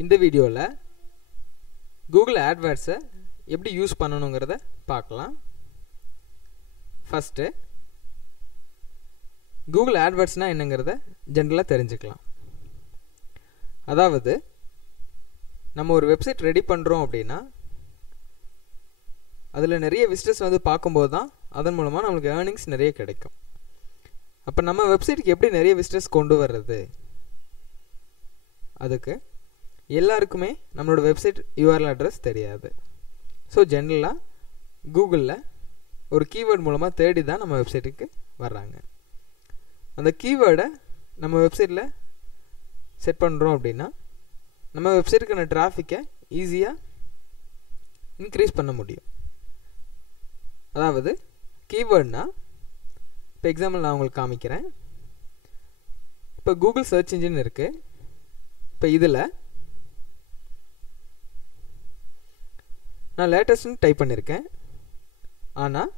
இந்த வீடியோவில் கூகுள் ஆட்வேர்ட்ஸை எப்படி யூஸ் பண்ணணுங்கிறத பார்க்கலாம். ஃபஸ்ட்டு கூகுள் ஆட்வேர்ட்ஸ்னால் என்னங்கிறத ஜென்ரலாக தெரிஞ்சுக்கலாம். அதாவது நம்ம ஒரு வெப்சைட் ரெடி பண்ணுறோம் அப்படின்னா அதில் நிறைய விசிட்டர்ஸ் வந்து பார்க்கும்போது தான் அதன் மூலமாக நம்மளுக்கு ஏர்னிங்ஸ் நிறைய கிடைக்கும். அப்போ நம்ம வெப்சைட்டுக்கு எப்படி நிறைய விசிட்டர்ஸ் கொண்டு வர்றது? அதுக்கு எல்லாருக்குமே நம்மளோட வெப்சைட் URL அட்ரஸ் தெரியாது. ஸோ ஜென்ரலாக கூகுளில் ஒரு கீவேர்டு மூலமாக தேடி தான் நம்ம வெப்சைட்டுக்கு வர்றாங்க. அந்த கீவேர்டை நம்ம வெப்சைட்டில் செட் பண்ணுறோம் அப்படின்னா நம்ம வெப்சைட்டுக்கான டிராஃபிக்கை ஈஸியாக இன்க்ரீஸ் பண்ண முடியும். அதாவது கீவேர்ட்னா இப்போ எக்ஸாம்பிள் நான் உங்களுக்கு காமிக்கிறேன். இப்போ கூகுள் சர்ச் இன்ஜின் இருக்குது. இப்போ இதில் நான் லேட்டஸ்ட்னு டைப் பண்ணியிருக்கேன். ஆனால்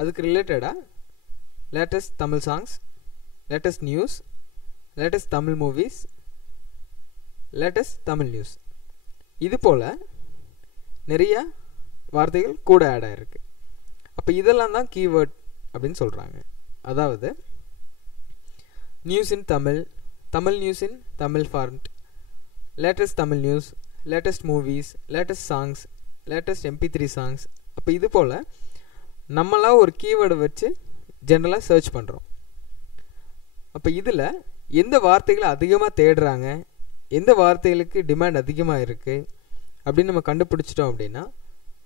அதுக்கு ரிலேட்டடாக latest Tamil songs, latest news, latest Tamil movies, latest Tamil news, இது போல் நிறையா வார்த்தைகள் கூட ஆட் ஆகிருக்கு. அப்போ இதெல்லாம் தான் கீவேர்ட் அப்படின்னு சொல்கிறாங்க. அதாவது news in Tamil, Tamil news in Tamil font, latest Tamil news, latest movies, latest songs, latest MP3 songs. அப்போ இது போல் நம்மளாக ஒரு கீவேர்டை வச்சு ஜென்ரலாக சர்ச் பண்ணுறோம். அப்போ இதில் எந்த வார்த்தைகளை அதிகமாக தேடுறாங்க, எந்த வார்த்தைகளுக்கு டிமாண்ட் அதிகமாக இருக்குது அப்படின்னு நம்ம கண்டுபிடிச்சிட்டோம் அப்படின்னா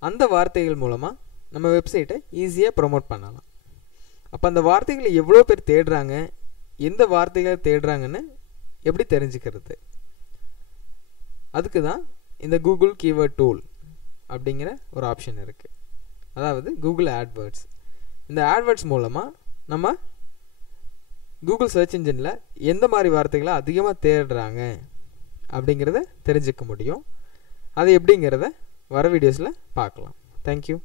அந்த வார்த்தைகள் மூலமாக நம்ம வெப்சைட்டை ஈஸியாக ப்ரொமோட் பண்ணலாம். அப்போ அந்த வார்த்தைகளை எவ்வளோ பேர் தேடுறாங்க, எந்த வார்த்தைகளை தேடுறாங்கன்னு எப்படி தெரிஞ்சுக்கிறது? அதுக்கு தான் இந்த கூகுள் கீவேர்ட் டூல் அப்படிங்கிற ஒரு ஆப்ஷன் இருக்குது. அதாவது கூகுள் ஆட்வேர்ட்ஸ். இந்த ஆட்வேர்ட்ஸ் மூலமாக நம்ம கூகுள் சர்ச் இன்ஜினில் எந்த மாதிரி வார்த்தைகளை அதிகமாக தேடுறாங்க அப்படிங்கிறத தெரிஞ்சுக்க முடியும். அது எப்படிங்கிறத வர வீடியோஸில் பார்க்கலாம். தேங்க்யூ.